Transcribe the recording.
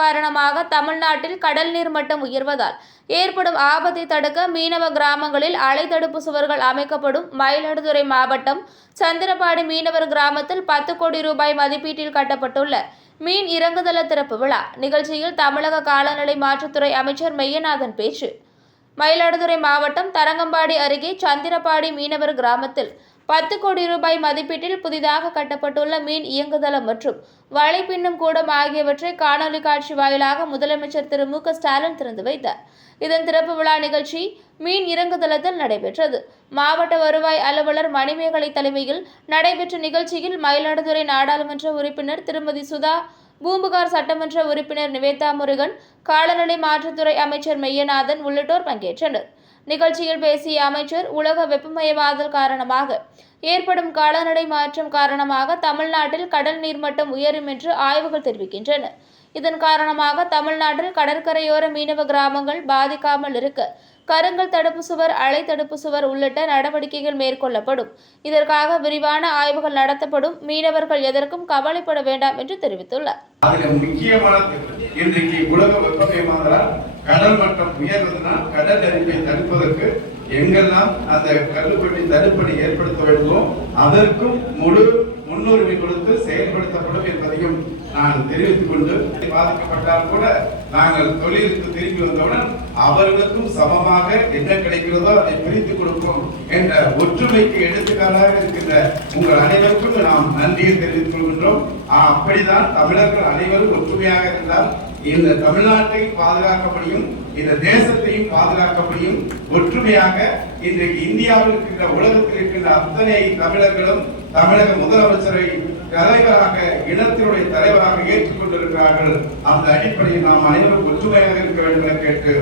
காரணமாக தமிழ்நாட்டில் கடல் நீர் மட்டம் உயர்வதால் ஏற்படும் ஆபத்தை தடுக்க மீனவ கிராமங்களில் அலை தடுப்பு சுவர்கள் அமைக்கப்படும் மயிலாடுதுறை மாவட்டம் சந்திரபாடி மீனவர் கிராமத்தில் பத்து கோடி ரூபாய் மதிப்பீட்டில் கட்டப்பட்டுள்ள மீன் இறங்குதள திறப்பு விழா. நிகழ்ச்சியில் தமிழக காலநிலை மாற்றத்துறை அமைச்சர் மெய்யநாதன் பேச்சு. மயிலாடுதுறை மாவட்டம் தரங்கம்பாடி அருகே சந்திரபாடி மீனவர் கிராமத்தில் பத்து கோடி ரூபாய் மதிப்பீட்டில் புதிதாக கட்டப்பட்டுள்ள மீன் இயங்குதளம் மற்றும் வலைப்பின்னும் கூடம் ஆகியவற்றை காணொலி காட்சி வாயிலாக முதலமைச்சர் திரு மு ஸ்டாலின் திறந்து வைத்தார். இதன் திறப்பு விழா நிகழ்ச்சி மீன் இறங்குதளத்தில் நடைபெற்றது. மாவட்ட வருவாய் அலுவலர் மணிமேகலை தலைமையில் நடைபெற்ற நிகழ்ச்சியில் மயிலாடுதுறை நாடாளுமன்ற உறுப்பினர் திருமதி சுதா பூம்புகார் சட்டமன்ற உறுப்பினர் நிவேதா முருகன் காலநிலை மாற்றத்துறை அமைச்சர் மெய்யநாதன் உள்ளிட்டோர் பங்கேற்றனர். நிகழ்ச்சியில் பேசிய அமைச்சர் உலக வெப்பமயமாதல் காரணமாக ஏற்படும் காலநிலை மாற்றம் காரணமாக தமிழ்நாட்டில் கடல் நீர்மட்டம் உயரும் என்று ஆய்வுகள் தெரிவிக்கின்றன. இதன் காரணமாக தமிழ்நாட்டில் கடற்கரையோர மீனவ கிராமங்கள் பாதிக்காமல் இருக்க கருங்கல் தடுப்பு சுவர் அலை தடுப்பு சுவர் உள்ளிட்ட நடவடிக்கைகள் மேற்கொள்ளப்படும். இதற்காக விரிவான ஆய்வுகள் நடத்தப்படும். மீனவர்கள் எதற்கும் கவலைப்பட வேண்டாம் என்று தெரிவித்துள்ளார். கடல் மட்டம் உயர்வதனால் கடல் தடுப்பதற்கு எங்கெல்லாம் அந்த கல்லுப்பட்டி தடுப்பணி ஏற்படுத்த வேண்டுமோ அதற்கும் முழு முன்னுரிமை கொடுத்து செயல்படுத்தப்படும் என்பதையும் நான் தெரிவித்துக் கொண்டு பாதிக்கப்பட்டால் கூட நாங்கள் தொழிலுக்கு திரும்பி வந்தவுடன் அவர்களுக்கும் சமமாக என்ன கிடைக்கிறதோ அதை பிரித்துக் கொடுப்போம் என்ற ஒற்றுமைக்கு எடுத்துக்காட்டாக இருக்கின்ற உங்கள் அனைவருக்கும் நாம் நன்றியை தெரிவித்துக் கொள்கின்றோம். அப்படிதான் தமிழர்கள் அனைவரும் ஒற்றுமையாக இருந்தால் இந்த தமிழ்நாட்டை பாதுகாக்க முடியும் இந்த தேசத்தையும் பாதுகாக்க முடியும் ஒற்றுமையாக இன்றைக்கு இந்தியாவில் இருக்கின்ற உலகத்தில் இருக்கின்ற அத்தனை தமிழர்களும் தமிழக முதலமைச்சரை தலைவராக இனத்தினுடைய தலைவராக ஏற்றுக்கொண்டிருக்கிறார்கள். அந்த அடிப்படையில் நாம் அனைவரும் ஒற்றுமையாக இருக்க வேண்டும் என கேட்டு